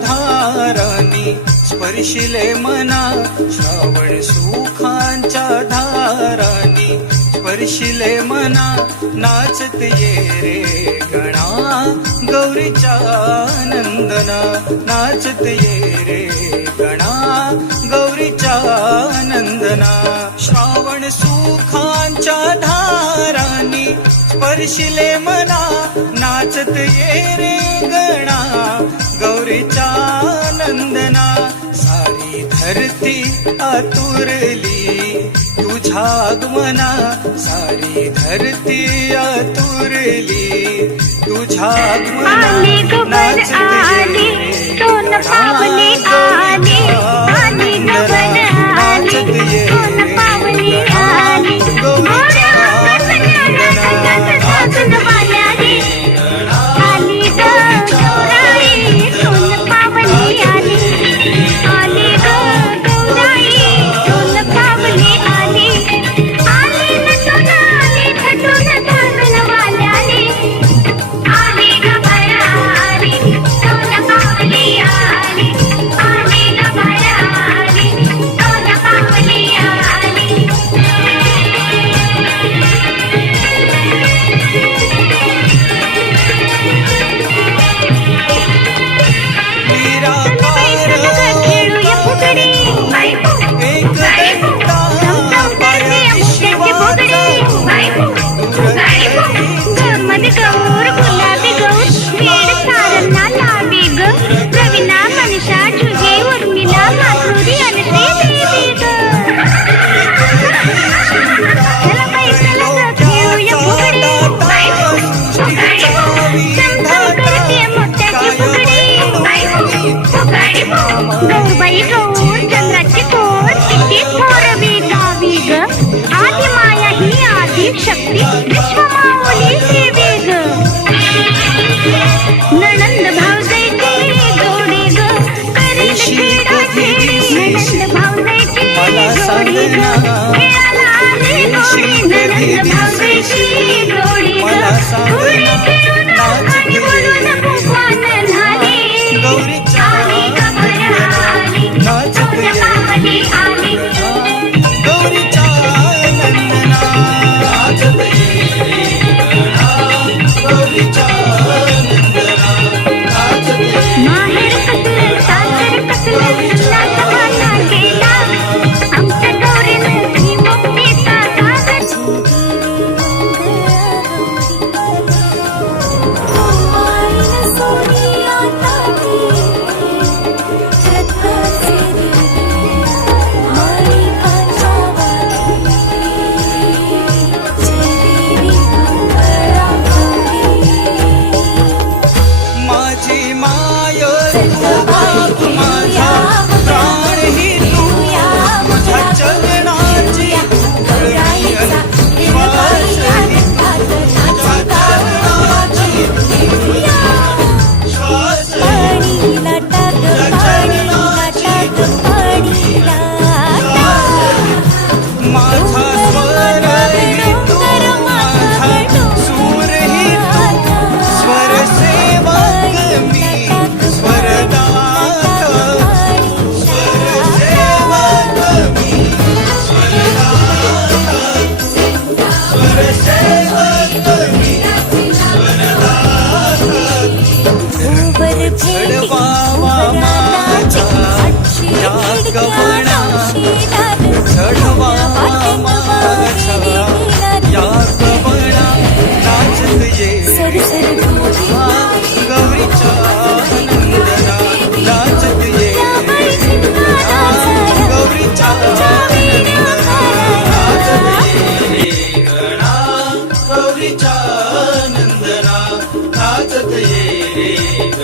धारानी स्पर्शिले मना, श्रावण सुखांच्या धारानी स्पर्शिले मना, नाचत ये रे गणा गौरीच्या नंदना, नाचत ये रे गणा गौरीच्या नंदना. श्रावण सुखांच्या धारानी स्पर्शिले मना, नाचत ये रे गणा गौरीच्या नंदना. सारी धरती आतुरली तुझ्या आगमना, सारी धरती आतुरली तुझ्या आगमना. नाचत ये रे गणा गौरीच्या नंदना, नाचत ये रे गणा गौरीच्या नंदना. गौरबाई गौ